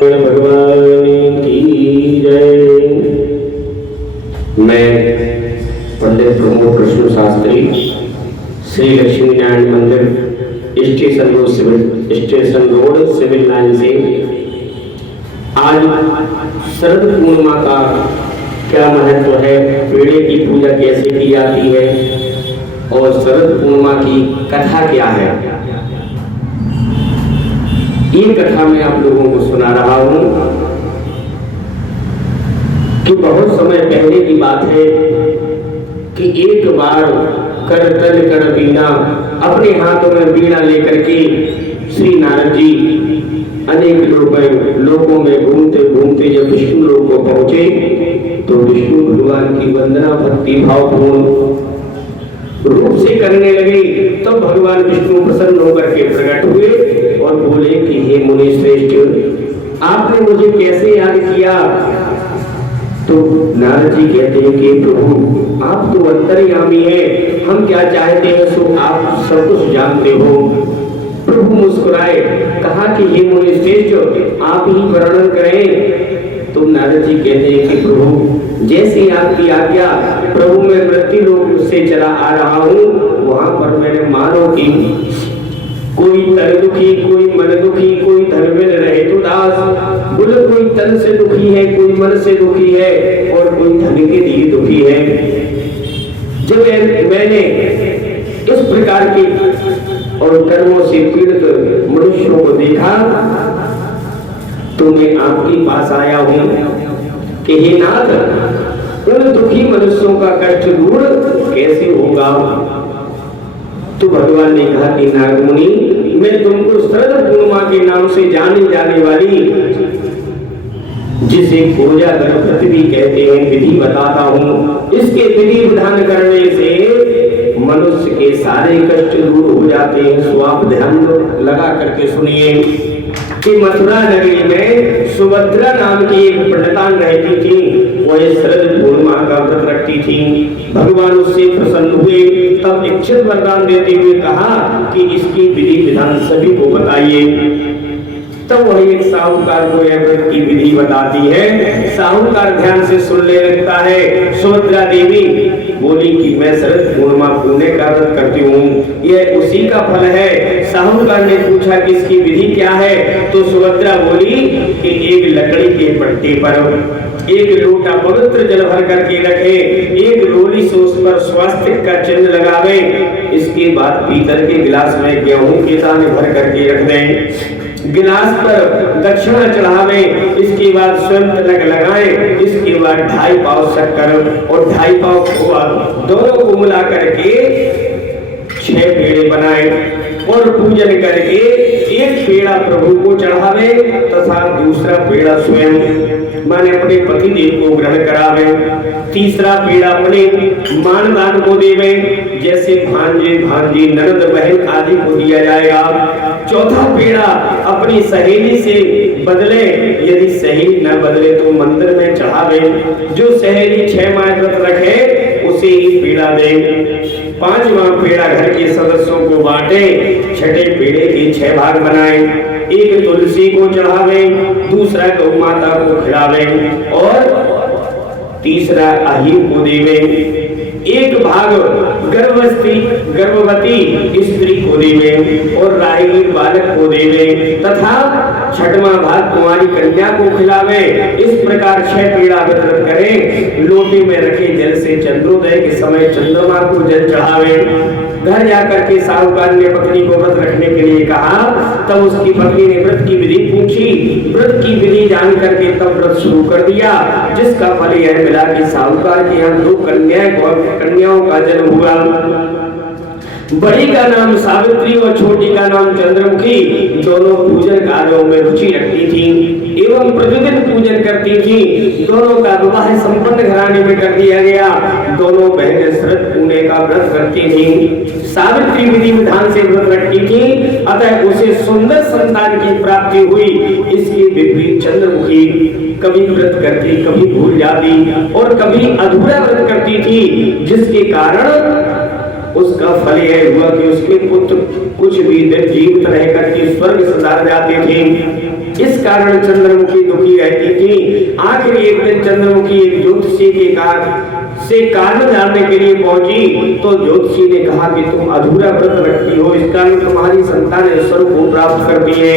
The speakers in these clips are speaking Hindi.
भगवान की जय। मैं पंडित प्रमोद कृष्ण शास्त्री, श्री लक्ष्मी नारायण मंदिर, स्टेशन रोड सिविल लाइन से आज शरद पूर्णिमा का क्या महत्व है, पेड़े की पूजा कैसे की जाती है और शरद पूर्णिमा की कथा क्या है, ये कथा मैं आप लोगों को सुना रहा हूं कि बहुत समय पहले की बात है कि एक बार कर तल कर बीना, अपने हाथों में बीना लेकर के श्री नारद जी अनेक लोकों में घूमते घूमते जब विष्णु लोक को पहुंचे तो विष्णु भगवान की वंदना भक्ति भावपूर्ण रूप से करने लगे। तब तो भगवान विष्णु प्रसन्न होकर के प्रकट हुए और बोले कि हे मुनि श्रेष्ठ, आपने मुझे कैसे याद किया? तो नारद जी कहते हैं कि प्रभु आप तो अंतर्यामी हैं, हम क्या चाहते हैं सो आप सब कुछ जानते हो। प्रभु मुस्कुराए, कहा कि हे मुनि श्रेष्ठ आप ही वर्णन करें। तो नारद जी कहते हैं कि प्रभु जैसी आपकी आज्ञा, प्रभु मैं मृत्यु लोक से चला आ रहा हूँ, वहां पर मैंने मानो कि कोई तन दुखी, कोई मन दुखी, कोई धन में रहे तो दास, बोले कोई तन से दुखी है, कोई मन से दुखी है और कोई धन के लिए दुखी है। जब मैंने इस प्रकार के और कर्मों से पीड़ित मनुष्यों को देखा तो मैं आपके पास आया हूं कि हे नाथ, उन दुखी मनुष्यों का कष्ट दूर कैसे होगा? तो भगवान ने कहा कि नारद मुनि, मैं तुमको शरद पूर्णिमा के नाम से जानी जाने वाली, जिसे पूजा गणपति भी कहते हैं, विधि बताता हूँ। इसके विधि विधान करने से मनुष्य के सारे कष्ट दूर हो जाते हैं। सो आप ध्यान लगा करके सुनिए कि मथुरा नगरी में सुभद्रा नाम की एक पंडितान रहती थी। वो शरद पूर्णिमा का व्रत रखती थी। भगवान उससे प्रसन्न हुए, तब इच्छित वरदान देते हुए कहा कि इसकी विधि विधान सभी को बताइए। तब वही एक साहूकार को यह व्रत की विधि बताती है। साहूकार ध्यान से सुनने लगता है। सुभद्रा देवी बोली कि मैं शरद पूर्णिमा पुण्य का व्रत करती हूँ, यह उसी का फल है। साहूकार ने पूछा कि इसकी विधि क्या है? तो सुभद्रा बोली कि एक लकड़ी के पट्टे पर एक लोटा पवित्र जल भर करके रखे, एक रोली से उस पर स्वास्तिक का चिन्ह लगावे, इसके बाद पीतल के गिलास में गेहूं के दाने भर करके रख दें, गिलास पर दक्षिणा चढ़ावे, इसके बाद स्वयं तिलक लगाए, इसके बाद 2.5 पाव शक्कर और 2.5 पाव खोआ दोनों को मिला करके 6 पेड़े बनाए और पूजन करके एक पेड़ा प्रभु को चढ़ावे तथा दूसरा पेड़ा स्वयं माने अपने पति देव को ग्रहण करावे, तीसरा पेड़ा अपने मानदान को देवे, जैसे भांजे भांजी ननद बहन आदि को दिया जाएगा। चौथा पेड़ा अपनी सहेली से बदले, यदि सहेली न बदले तो मंदिर में चढ़ावे, जो सहेली 6 माह व्रत रखे उसे ही पेड़ा दे। 5वां पेड़ा घर के सदस्यों को बांटे, छठे पेड़े के 6 भाग बनाए, एक तुलसी को चढ़ावे, दूसरा गौ माता को खिलावे और तीसरा अहीर को देवे, एक भाग गर्भवती स्त्री को देवे और राहीगीर बालक को देवे तथा 6वां भाग कुंवारी कन्या को खिलावे। इस प्रकार 6 पेड़ा व्रत करें। लोटे में रखे जल से चंद्रोदय के समय चंद्रमा को जल चढ़ावे। घर जाकर के साहूकार ने पत्नी को व्रत रखने के लिए कहा। तब उसकी पत्नी ने व्रत की विधि पूछी। व्रत की विधि जान करके तब व्रत शुरू कर दिया, जिसका फल यह मिला कि साहूकार के यहाँ 2 कन्याओं का जन्म हुआ। बड़ी का नाम सावित्री और छोटी का नाम चंद्रमुखी। दोनों पूजन कार्यों में रुचि रखती थी एवं प्रतिदिन पूजन करती थी। दोनों का विवाह संपन्न घराने में कर दिया गया। दोनों बहनें शरद पूर्णिमा का व्रत करती थी। सावित्री विधि विधान से व्रत रखती थी, अतः उसे सुंदर संतान की प्राप्ति हुई। इसके विपरीत चंद्रमुखी कभी व्रत करती, कभी भूल जाती और कभी अधूरा व्रत करती थी, जिसके कारण उसका फल यह हुआ कि उसके पुत्र कुछ भी दिन जीवित रहकर के स्वर्ग सिधार जाते थे। इस कारण चंद्रमुखी दुखी रहती थी। आखिर एक दिन चंद्रमुखी एक ज्योतिषी के कारण जानने के लिए पहुंची तो ज्योतिषी ने कहा कि तुम अधूरा व्रत रखती हो, इस कारण तुम्हारी संतान ईश्वर को प्राप्त करती है।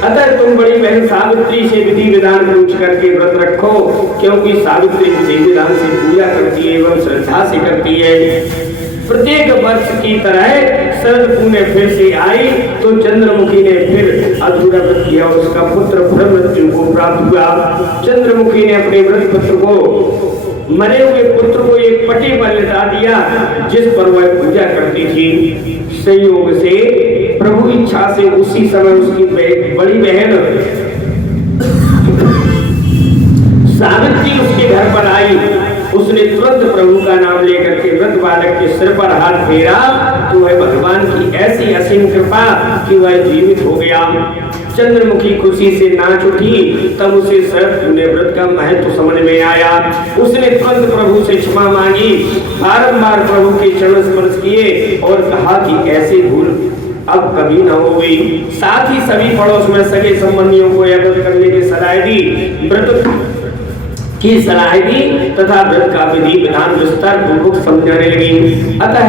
अतः तुम बड़ी बहन सावित्री से विधि विधान पूछ करके व्रत रखो, क्योंकि सावित्री विधि विधान से पूजा करती है एवं श्रद्धा से करती है। प्रत्येक वर्ष की तरह शरद पूर्णिमा फिर से आई तो चंद्रमुखी ने फिर अधूरा व्रत किया, उसका पुत्र ब्रह्ममृत्यु को प्राप्त हुआ। चंद्रमुखी ने अपने व्रत पुत्र को, मरे हुए पुत्र को एक पटे पर लिटा दिया जिस पर वह पूजा करती थी। संयोग से प्रभु इच्छा से उसी समय उसकी बड़ी बहन सावित्री उसके घर पर आई। उसने तुरंत प्रभु का नाम लेकर के वृद्ध बालक के सिर पर हाथ फेरा तो वह भगवान की ऐसी असीम कृपा कि वह जीवित हो गया। चंद्रमुखी खुशी से नाच उठी। तब उसे शरद पूर्णिमा व्रत का महत्व समझ में आया। उसने तुरंत प्रभु से क्षमा मांगी, बारंबार प्रभु के चरण स्पर्श किए और कहा कि ऐसी भूल अब कभी न होगी। साथ ही सभी पड़ोस में सगे संबंधियों को यह व्रत करने की सलाह दी, तथा व्रत का विधि विधान विस्तार पूर्वक समझाने लगी। अतः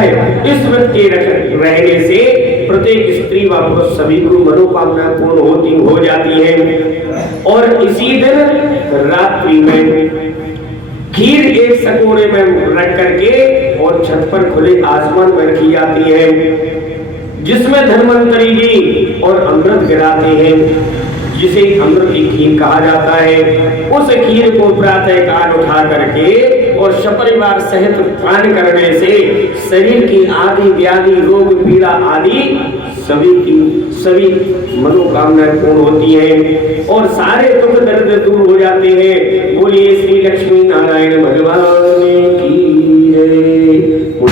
इस व्रत के रहने से प्रत्येक स्त्री व पुरुष सभी को मनोकामना पूर्ण हो जाती है। और इसी दिन रात्रि में खीर एक सकोरे में रख करके और छत पर खुले आसमान में रखी जाती है, जिसमें धन्वंतरी जी और अमृत गिराते हैं, जिसे अमृत की खीर कहा जाता है। उस खीर को प्रातः काल उठा करके और सपरिवार सहित पान करने से शरीर की आदि व्याधि रोग पीड़ा आदि सभी मनोकामनाएं पूर्ण होती हैं और सारे दुख दर्द दूर हो जाते हैं। बोलिए श्री लक्ष्मी नारायण भगवान